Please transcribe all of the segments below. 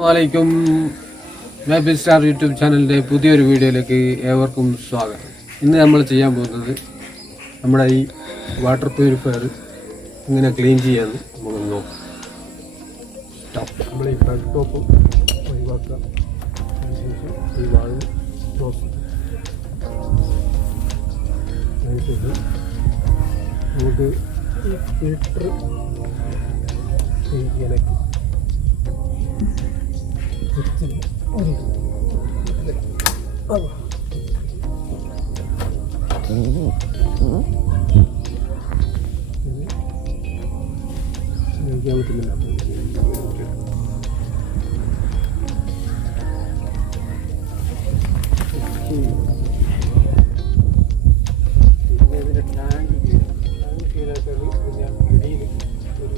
അസ്സലാമലൈക്കും. Mehbin star YouTube ചാനലിൻ്റെ പുതിയൊരു വീഡിയോയിലേക്ക് ഏവർക്കും സ്വാഗതം. ഇന്ന് നമ്മൾ ചെയ്യാൻ പോകുന്നത് നമ്മുടെ ഈ വാട്ടർ പ്യൂരിഫയർ ഇങ്ങനെ ക്ലീൻ ചെയ്യാമെന്ന് നമുക്ക് നോക്കാം. നമ്മൾ ഈ ഫ്രണ്ട് ടോപ്പ് ഒഴിവാക്കുക, അതിനുശേഷം ഈ വാൾവ് ക്ലോസ് ചെയ്യുക. അതിനുശേഷം നമുക്ക് ഈ ഫിൽറ്റർ ഇനക്ക് പറ്റുന്നില്ല. പിന്നെ ഇതിൻ്റെ ടാങ്ക് ചെയ്താൽ പിന്നെ ഇടയിൽ ഒരു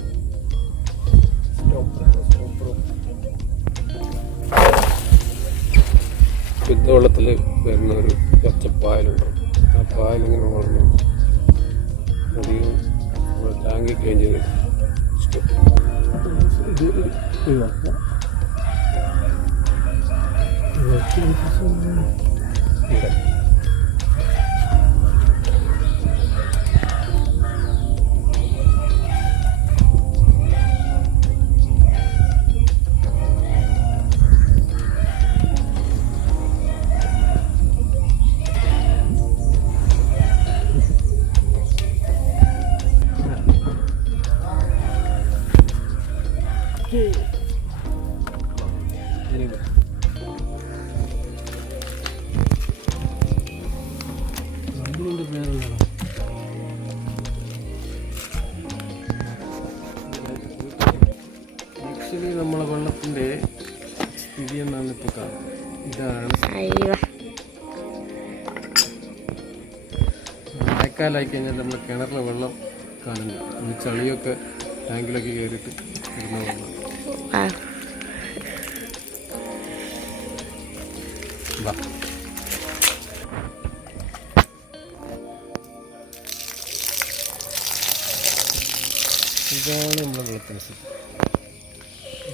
സ്റ്റോപ്പറും ശുദ്ധവെള്ളത്തിൽ വരുന്ന ഒരു പച്ചപ്പായലുണ്ടാവും. ആ പായലിങ്ങനെ വളർന്നു അധികം നമ്മൾ ടാങ്ക് ക്ലീൻ ചെയ്ത് ഇത് ഒഴിവാക്കുക. ഇവിടെ ആക്ച്വലി നമ്മളെ വെള്ളത്തിൻ്റെ സ്ഥിതി എന്നാണ് ഇപ്പോൾ കാണുന്നത്. ഇതാണ് മഴക്കാലമായി കഴിഞ്ഞാൽ നമ്മൾ കിണറിലെ വെള്ളം കാണുന്നു. ചളിയൊക്കെ ടാങ്കിലൊക്കെ കയറിയിട്ട് ഇടുന്ന വെള്ളം. ഇതാണ് നമ്മളെ വെള്ളത്തിന് സ്ഥിതി.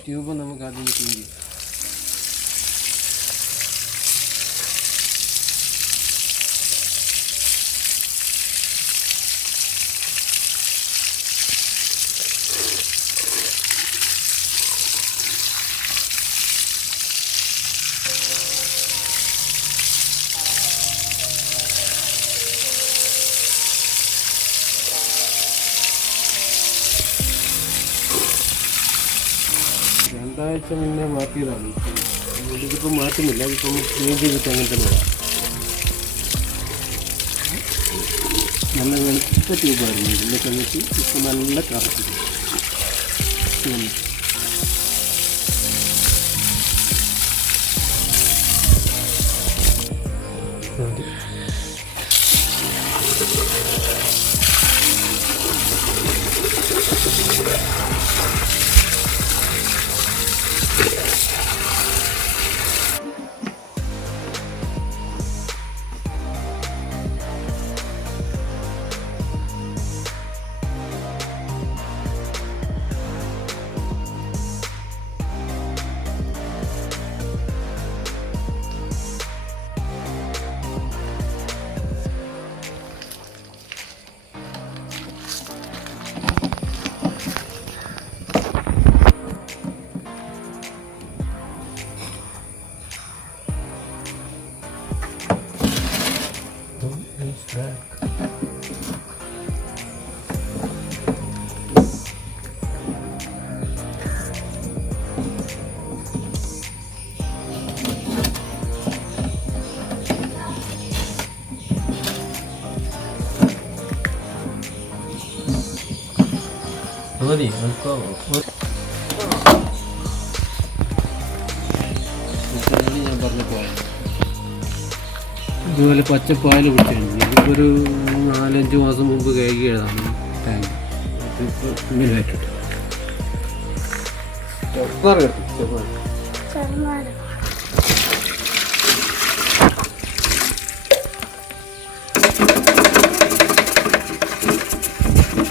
ട്യൂബ് നമുക്ക് ആദ്യം ക്ലീൻ ചെയ്യാം. രണ്ടാഴ്ച മുന്നേ മാറ്റിയതാണ്. ഇതിപ്പോൾ മാറ്റുന്നില്ല. ഇതിപ്പം ക്ലീൻ ചെയ്തിട്ട് അങ്ങനെ തന്നെ വരാം. നല്ല വെളുത്ത ട്യൂബായിരുന്നു ഇതിൻ്റെ സമയത്ത്. ഇപ്പം നല്ല കറക്റ്റ്. മതി ഞാൻ പറഞ്ഞപ്പോൾ ഇതുപോലെ പച്ചപ്പായൽ കുടിച്ചിട്ടുണ്ട്. ഇതിപ്പോൾ ഒരു 4-5 മാസം മുമ്പ് കഴുകിയതാണ് ടാങ്ക്. ഇതിപ്പോൾ ഉള്ളിലായിട്ടിട്ട്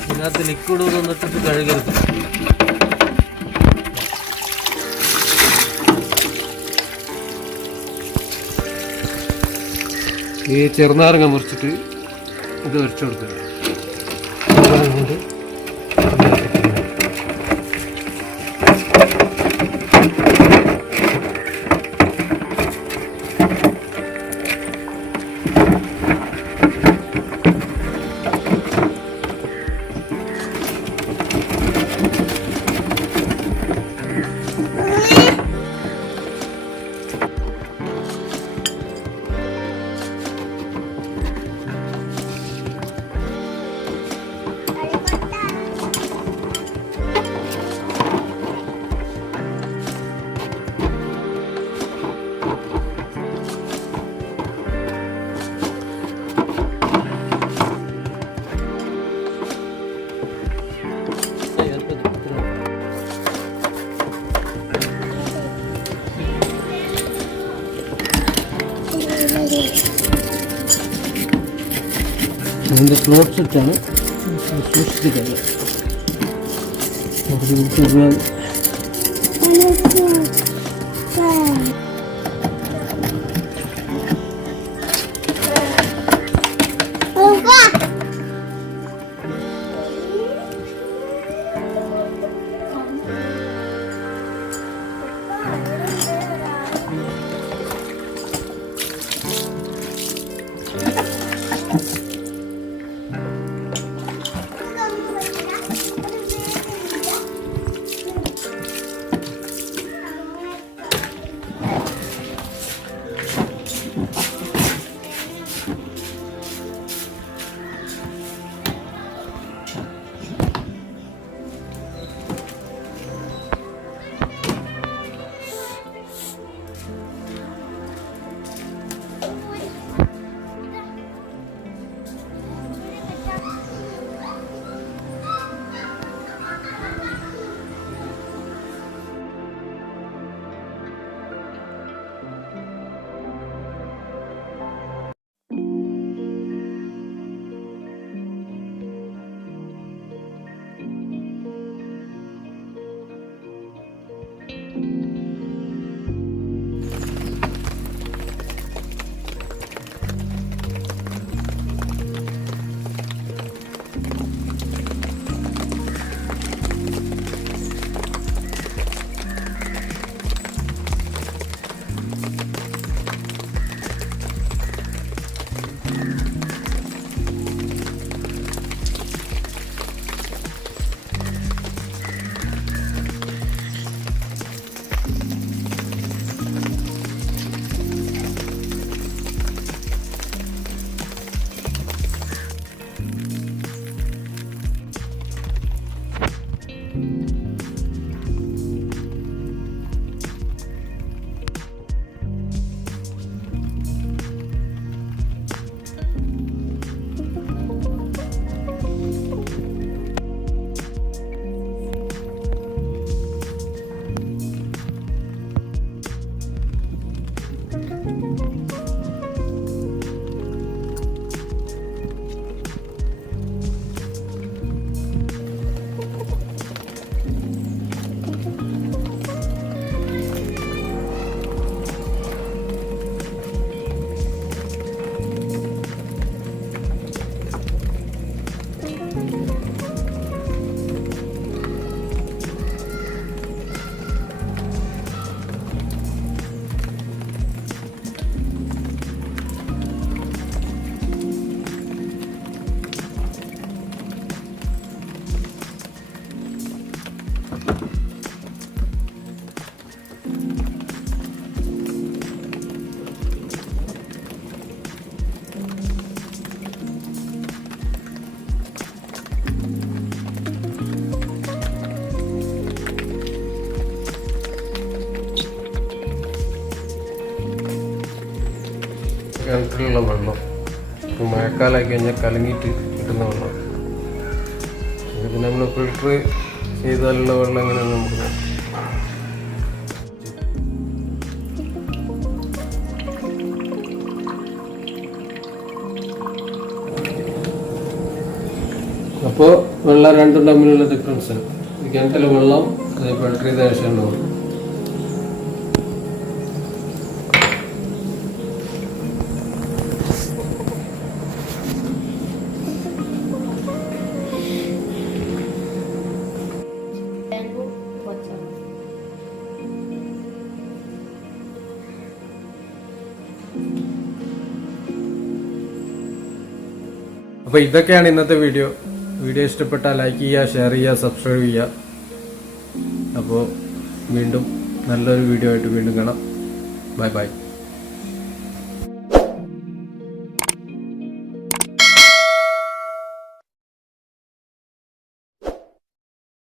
ഇതിനകത്ത് ലിക്വിഡ് വന്നിട്ട് കഴുകരുത്. ഈ ചെറുനാരങ്ങ മുറിച്ചിട്ട് ഇത് വരച്ചു കൊടുക്കുക. കൊണ്ട് അതിൻ്റെ ഫ്ലോട്ട്സ് ഇട്ടാണ് സൂക്ഷിച്ചിട്ടത്. കിണറ്റിലുള്ള വെള്ളം മഴക്കാലമാക്കി കഴിഞ്ഞാൽ കലങ്ങിയിട്ട് കിട്ടുന്ന വെള്ളം. ഇത് നമ്മൾ ഫിൽട്ടർ ചെയ്താലുള്ള വെള്ളം എങ്ങനെയാണ് നമുക്ക് അപ്പോൾ വെള്ളം രണ്ടും തമ്മിലുള്ള ഡിഫറൻസ് കിണറ്റിലെ വെള്ളം ഫിൽട്ടർ ചെയ്ത ശേഷം ഉണ്ടാവും. അപ്പോൾ ഇതൊക്കെയാണ് ഇന്നത്തെ വീഡിയോ. വീഡിയോ ഇഷ്ടപ്പെട്ടാൽ ലൈക്ക് ചെയ്യുക, ഷെയർ ചെയ്യുക, സബ്സ്ക്രൈബ് ചെയ്യുക. അപ്പോൾ വീണ്ടും നല്ലൊരു വീഡിയോ ആയിട്ട് വീണ്ടും കാണാം. Bye bye.